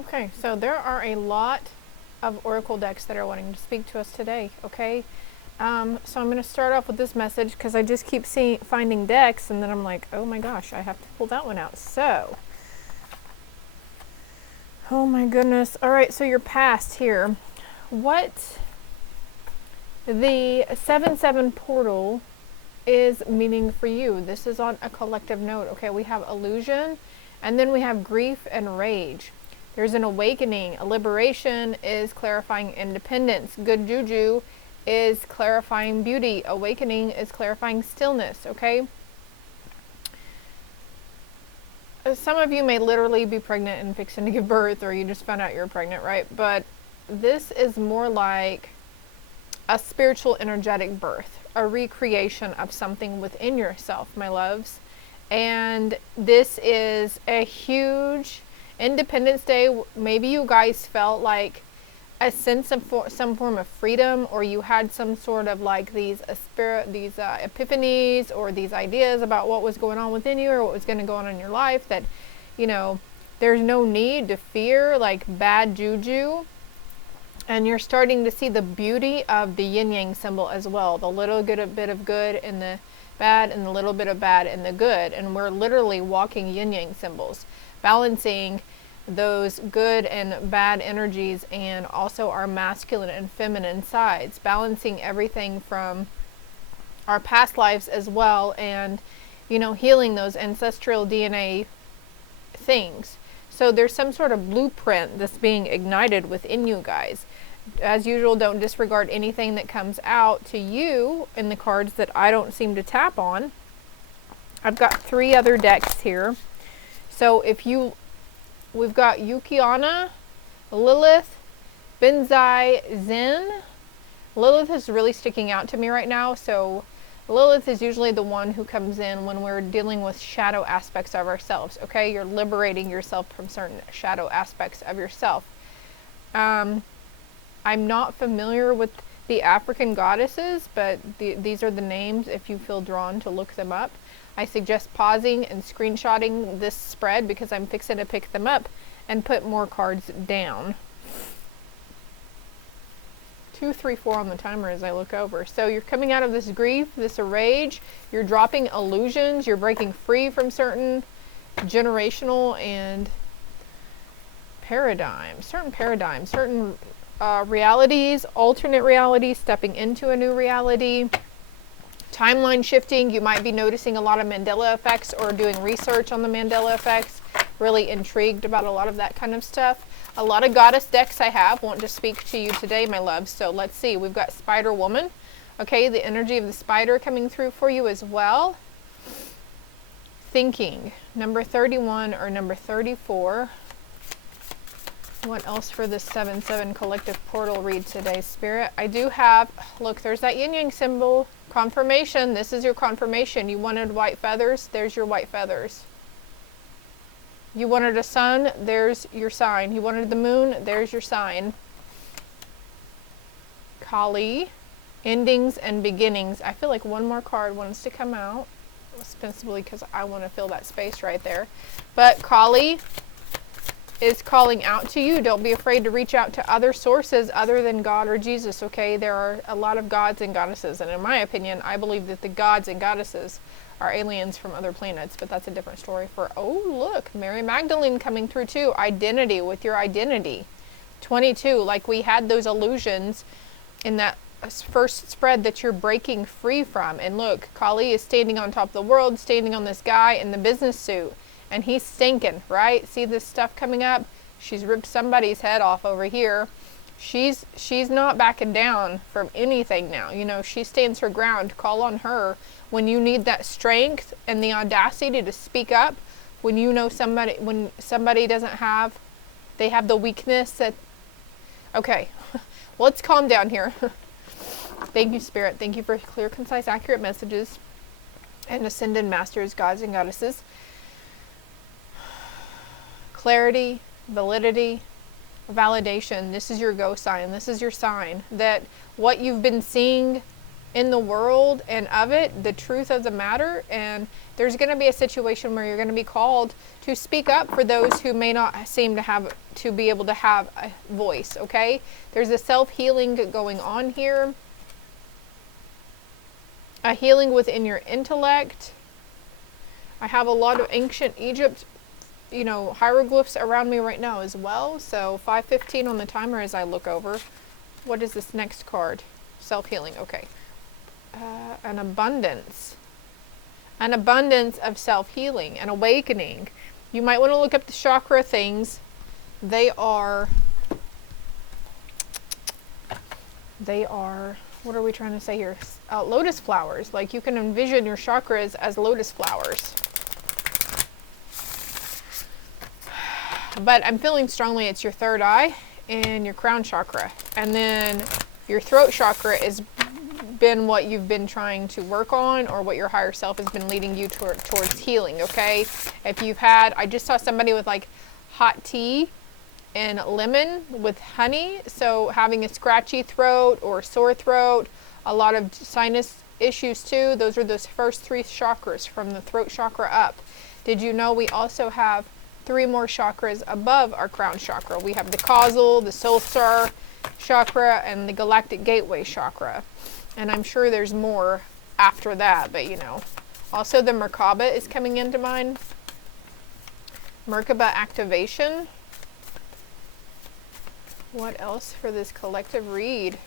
Okay, so there are a lot of oracle decks that are wanting to speak to us today, okay? So I'm going to start off with this message because I just keep finding decks and then I'm like, oh my gosh, I have to pull that one out. So, oh my goodness. All right, so your past here. What the 7-7 portal is meaning for you. This is on a collective note, okay? We have illusion and then we have grief and rage. There's an awakening. A liberation is clarifying independence. Good juju is clarifying beauty. Awakening is clarifying stillness, okay? Some of you may literally be pregnant and fixing to give birth, or you just found out you're pregnant, right? But this is more like a spiritual energetic birth, a recreation of something within yourself, my loves. And this is a huge Independence Day. Maybe you guys felt like a sense of some form of freedom, or you had some sort of like these epiphanies or these ideas about what was going on within you or what was going to go on in your life, that, you know, there's no need to fear like bad juju. And you're starting to see the beauty of the yin yang symbol as well, the little bit of good and the bad, and the little bit of bad and the good. And we're literally walking yin yang symbols, balancing those good and bad energies, and also our masculine and feminine sides, balancing everything from our past lives as well, and, you know, healing those ancestral DNA things. So there's some sort of blueprint that's being ignited within you guys. As usual, don't disregard anything that comes out to you in the cards that I don't seem to tap on. I've got 3 other decks here. So we've got Yukiana, Lilith, Benzai, Zen. Lilith is really sticking out to me right now. So Lilith is usually the one who comes in when we're dealing with shadow aspects of ourselves, okay? You're liberating yourself from certain shadow aspects of yourself. I'm not familiar with the African goddesses, but these are the names if you feel drawn to look them up. I suggest pausing and screenshotting this spread because I'm fixing to pick them up and put more cards down. 2, 3, 4 on the timer as I look over. So you're coming out of this grief, this rage, you're dropping illusions, you're breaking free from certain generational and certain realities, alternate realities, stepping into a new reality, timeline shifting. You might be noticing a lot of Mandela effects or doing research on the Mandela effects, really intrigued about a lot of that kind of stuff. A lot of goddess decks I have want to speak to you today, my love. So let's see. We've got Spider Woman. Okay, the energy of the spider coming through for you as well. Thinking, number 31 or number 34. What else for this 7-7 collective portal read today, Spirit? I do have, look, there's that yin yang symbol. Confirmation. This is your confirmation. You wanted white feathers. There's your white feathers. You wanted a sun. There's your sign. You wanted the moon. There's your sign. Kali. Endings and beginnings. I feel like one more card wants to come out. Ostensibly because I want to fill that space right there. But Kali is calling out to you. Don't be afraid to reach out to other sources other than God or Jesus, okay? There are a lot of gods and goddesses, and in my opinion, I believe that the gods and goddesses are aliens from other planets, but that's a different story for, oh, look, Mary Magdalene coming through too. Identity, with your identity. 22, like we had those illusions in that first spread that you're breaking free from. And look, Kali is standing on top of the world, standing on this guy in the business suit. And he's stinking, right? See this stuff coming up? She's ripped somebody's head off over here. She's not backing down from anything now. You know, she stands her ground. Call on her when you need that strength and the audacity to speak up. When you know when somebody doesn't have, they have the weakness that, okay, let's calm down here. Thank you, Spirit. Thank you for clear, concise, accurate messages and ascended masters, gods and goddesses. Clarity, validity, validation. This is your go sign. This is your sign that what you've been seeing in the world and of it, the truth of the matter. And there's going to be a situation where you're going to be called to speak up for those who may not seem to be able to have a voice, okay? There's a self-healing going on here. A healing within your intellect. I have a lot of ancient Egypt, you know, hieroglyphs around me right now as well. So 5:15 on the timer as I look over. What is this next card? Self-healing, okay. An abundance. An abundance of self-healing, an awakening. You might want to look up the chakra things. They are, what are we trying to say here? Lotus flowers. Like, you can envision your chakras as lotus flowers. But I'm feeling strongly it's your third eye and your crown chakra. And then your throat chakra has been what you've been trying to work on, or what your higher self has been leading you towards healing, okay? If you've had, I just saw somebody with like hot tea and lemon with honey. So having a scratchy throat or sore throat, a lot of sinus issues too. Those are those first 3 chakras from the throat chakra up. Did you know we also have 3 more chakras above our crown chakra? We have the causal, the soul star chakra, and the galactic gateway chakra. And I'm sure there's more after that, but you know. Also the Merkaba is coming into mind. Merkaba activation. What else for this collective read?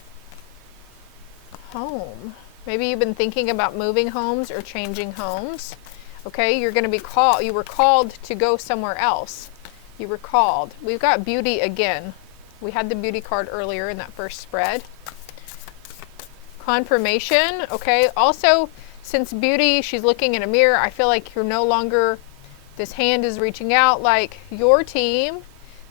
Home. Maybe you've been thinking about moving homes or changing homes. Okay, you're going to be called, you were called to go somewhere else. You were called. We've got beauty again. We had the beauty card earlier in that first spread. Confirmation, okay. Also, since beauty, she's looking in a mirror, I feel like you're no longer, this hand is reaching out, like your team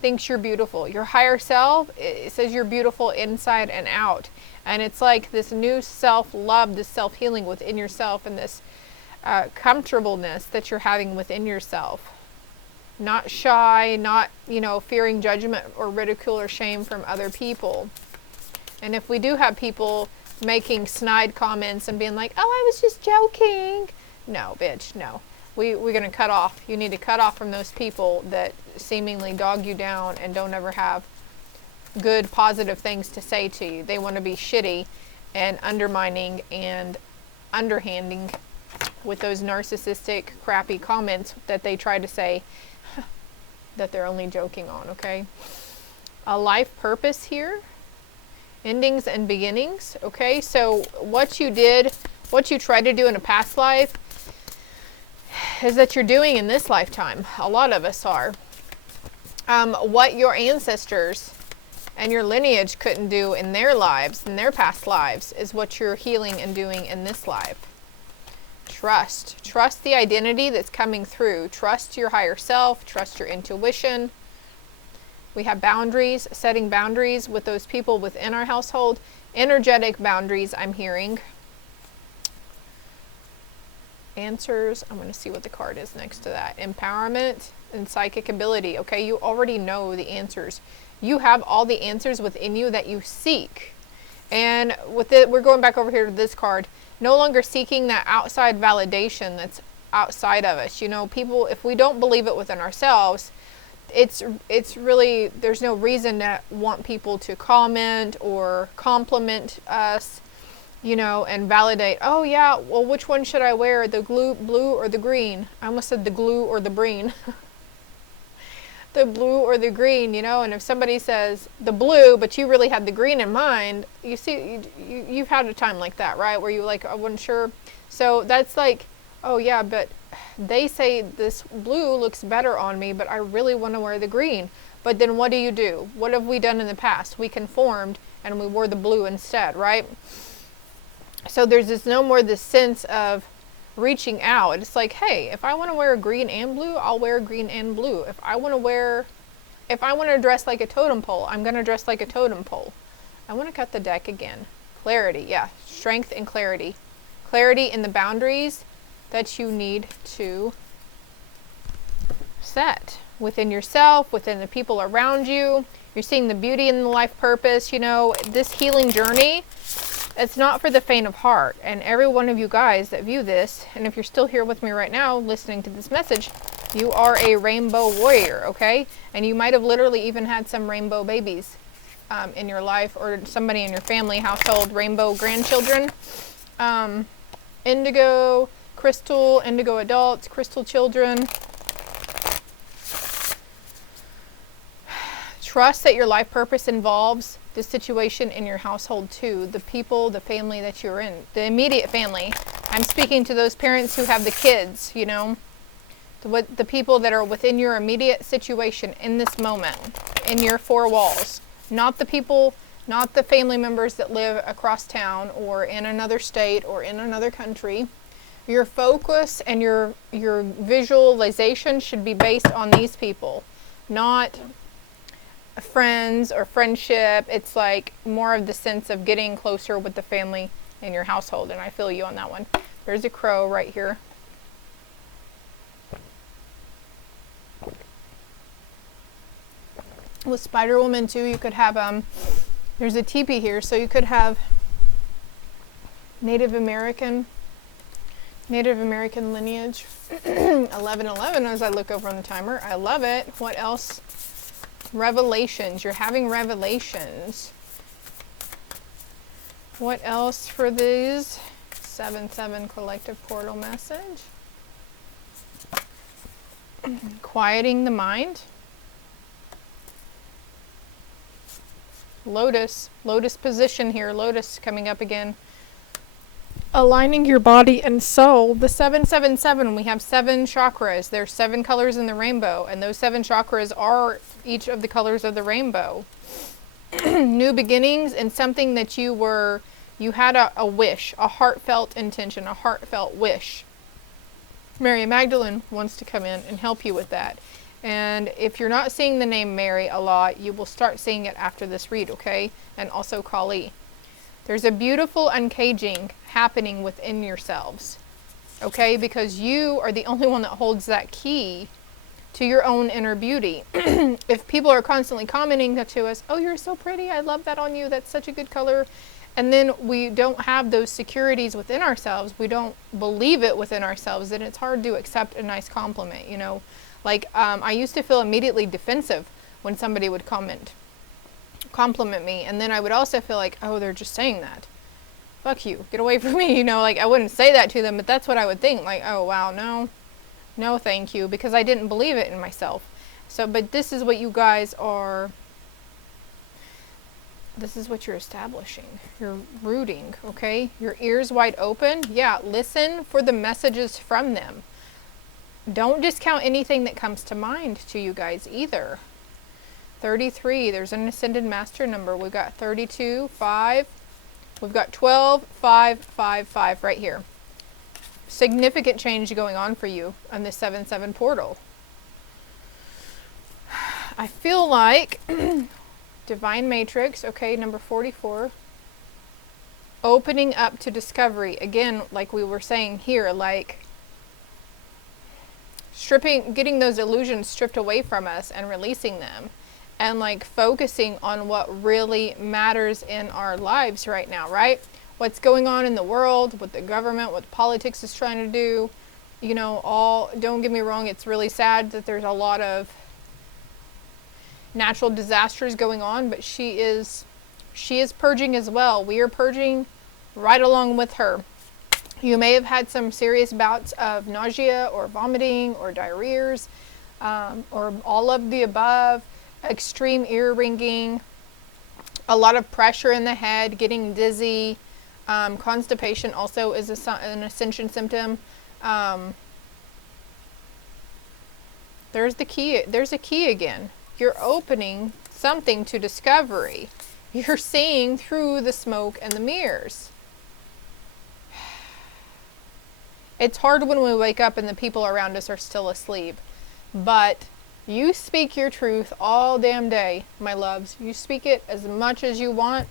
thinks you're beautiful. Your higher self, it says you're beautiful inside and out. And it's like this new self-love, this self-healing within yourself, and this comfortableness that you're having within yourself. Not shy, not, you know, fearing judgment or ridicule or shame from other people. And if we do have people making snide comments and being like, oh, I was just joking. No, bitch, no. We're going to cut off. You need to cut off from those people that seemingly dog you down and don't ever have good, positive things to say to you. They want to be shitty and undermining and underhanding with those narcissistic, crappy comments that they try to say that they're only joking on, okay? A life purpose here. Endings and beginnings, okay? So what you did, what you tried to do in a past life is that you're doing in this lifetime. A lot of us are. What your ancestors and your lineage couldn't do in their lives, in their past lives, is what you're healing and doing in this life. Trust. Trust the identity that's coming through. Trust your higher self. Trust your intuition. We have boundaries, setting boundaries with those people within our household. Energetic boundaries, I'm hearing. Answers. I'm going to see what the card is next to that. Empowerment and psychic ability. Okay, you already know the answers. You have all the answers within you that you seek. And with it, we're going back over here to this card. No longer seeking that outside validation that's outside of us. You know, people, if we don't believe it within ourselves, it's really, there's no reason to want people to comment or compliment us, you know, and validate, oh yeah, well, which one should I wear, the blue or the green? I almost said the glue or the breen. The blue or the green, you know, and if somebody says the blue, but you really had the green in mind, you see, you've had a time like that, right? Where you like, I wasn't sure. So that's like, oh yeah, but they say this blue looks better on me, but I really want to wear the green. But then what do? What have we done in the past? We conformed and we wore the blue instead, right? So there's this no more this sense of reaching out. It's like, hey, if I want to wear green and blue, I'll wear green and blue. If I want to dress like a totem pole, I'm going to dress like a totem pole. I want to cut the deck again. Clarity, yeah. Strength and clarity. Clarity in the boundaries that you need to set within yourself, within the people around you. You're seeing the beauty in the life purpose. You know, this healing journey It's not for the faint of heart. And every one of you guys that view this, and if you're still here with me right now listening to this message, you are a rainbow warrior, okay? And you might have literally even had some rainbow babies in your life, or somebody in your family household, rainbow grandchildren. Indigo, crystal, indigo adults, crystal children. Trust that your life purpose involves the situation in your household too. The people, the family that you're in, the immediate family. I'm speaking to those parents who have the kids, you know, the people that are within your immediate situation in this moment, in your four walls. Not the people, not the family members that live across town or in another state or in another country. Your focus and your visualization should be based on these people, not friends or friendship. It's like more of the sense of getting closer with the family in your household, and I feel you on that one. There's a crow right here. With Spider Woman too, you could have there's a teepee here, so you could have Native American lineage. 1111 as I look over on the timer. I love it. What else? Revelations. You're having revelations. What else for these? 7-7 collective portal message. Quieting the mind. Lotus position here. Lotus coming up again. Aligning your body and soul. The 777, we have 7 chakras. There's 7 colors in the rainbow, and those 7 chakras are each of the colors of the rainbow. New beginnings and something that you had a wish, a heartfelt intention, a heartfelt wish. Mary Magdalene wants to come in and help you with that. And if you're not seeing the name Mary a lot, you will start seeing it after this read, okay? And also Kali. There's a beautiful uncaging happening within yourselves, okay? Because you are the only one that holds that key to your own inner beauty. If people are constantly commenting to us, oh, you're so pretty, I love that on you, that's such a good color, and then we don't have those securities within ourselves, we don't believe it within ourselves, then it's hard to accept a nice compliment, you know? Like, I used to feel immediately defensive when somebody would compliment me, and then I would also feel like, oh, they're just saying that. Fuck you, get away from me, you know, like I wouldn't say that to them, but that's what I would think, like, oh wow, no thank you, because I didn't believe it in myself. So, but this is what you guys are, this is what you're establishing. You're rooting, okay? Your ears wide open. Yeah, listen for the messages from them. Don't discount anything that comes to mind to you guys either. 33, there's an ascended master number. We've got 32, 5. We've got 12, 5, 5, 5 right here. Significant change going on for you on this 7-7 portal. I feel like Divine Matrix, okay, number 44. Opening up to discovery. Again, like we were saying here, like getting those illusions stripped away from us and releasing them. And like focusing on what really matters in our lives right now, right? What's going on in the world, what the government, what politics is trying to do, you know, don't get me wrong, it's really sad that there's a lot of natural disasters going on, but she is purging as well. We are purging right along with her. You may have had some serious bouts of nausea or vomiting or diarrheas, or all of the above. Extreme ear ringing, a lot of pressure in the head, getting dizzy. Constipation also is an ascension symptom. There's a key again. You're opening something to discovery. You're seeing through the smoke and the mirrors. It's hard when we wake up and the people around us are still asleep, but you speak your truth all damn day, my loves. You speak it as much as you want,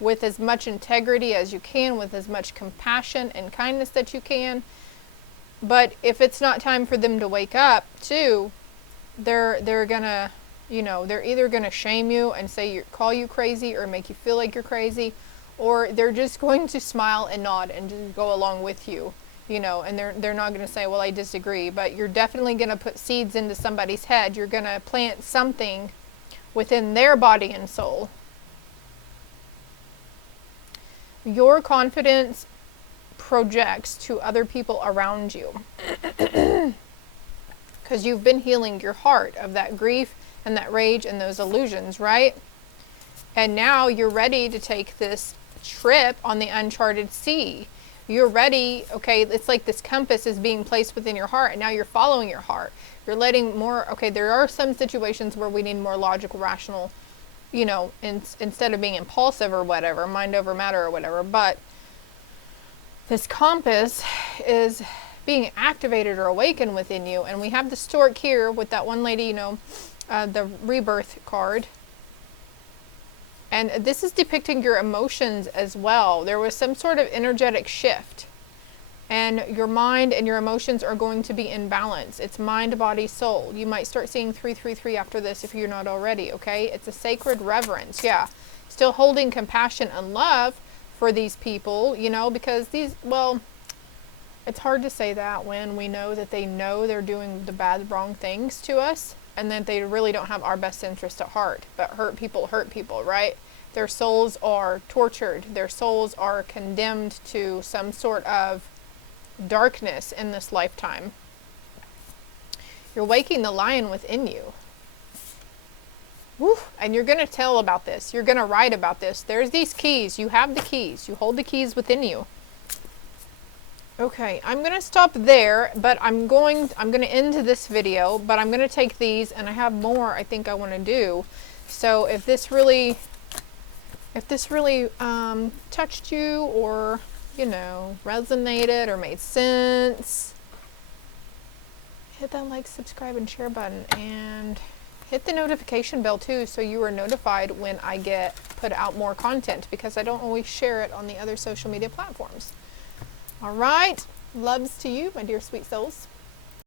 with as much integrity as you can, with as much compassion and kindness that you can. But if it's not time for them to wake up, too, they're gonna, you know, they're either gonna shame you and call you crazy or make you feel like you're crazy, or they're just going to smile and nod and just go along with you, you know, and they're not going to say, well, I disagree, but you're definitely going to put seeds into somebody's head. You're going to plant something within their body and soul. Your confidence projects to other people around you because you've been healing your heart of that grief and that rage and those illusions, right? And now you're ready to take this trip on the uncharted sea. You're ready, okay, it's like this compass is being placed within your heart, and now you're following your heart. You're letting more, okay, there are some situations where we need more logical, rational, you know, instead of being impulsive or whatever, mind over matter or whatever, but this compass is being activated or awakened within you. And we have the stork here with that one lady, you know, the rebirth card. And this is depicting your emotions as well. There was some sort of energetic shift. And your mind and your emotions are going to be in balance. It's mind, body, soul. You might start seeing 333 after this if you're not already, okay? It's a sacred reverence, yeah. Still holding compassion and love for these people, you know, because these, well, it's hard to say that when we know that they know they're doing the bad, wrong things to us, and that they really don't have our best interest at heart. But hurt people, right? Their souls are tortured. Their souls are condemned to some sort of darkness in this lifetime. You're waking the lion within you. Woo. And you're going to tell about this. You're going to write about this. There's these keys. You have the keys. You hold the keys within you. Okay, I'm going to stop there, but I'm going to end this video, but I'm going to take these, and I have more I think I want to do. So if this really touched you, or, you know, resonated or made sense, hit that like, subscribe, and share button, and hit the notification bell too, so you are notified when I put out more content, because I don't always share it on the other social media platforms. All right, loves to you, my dear sweet souls.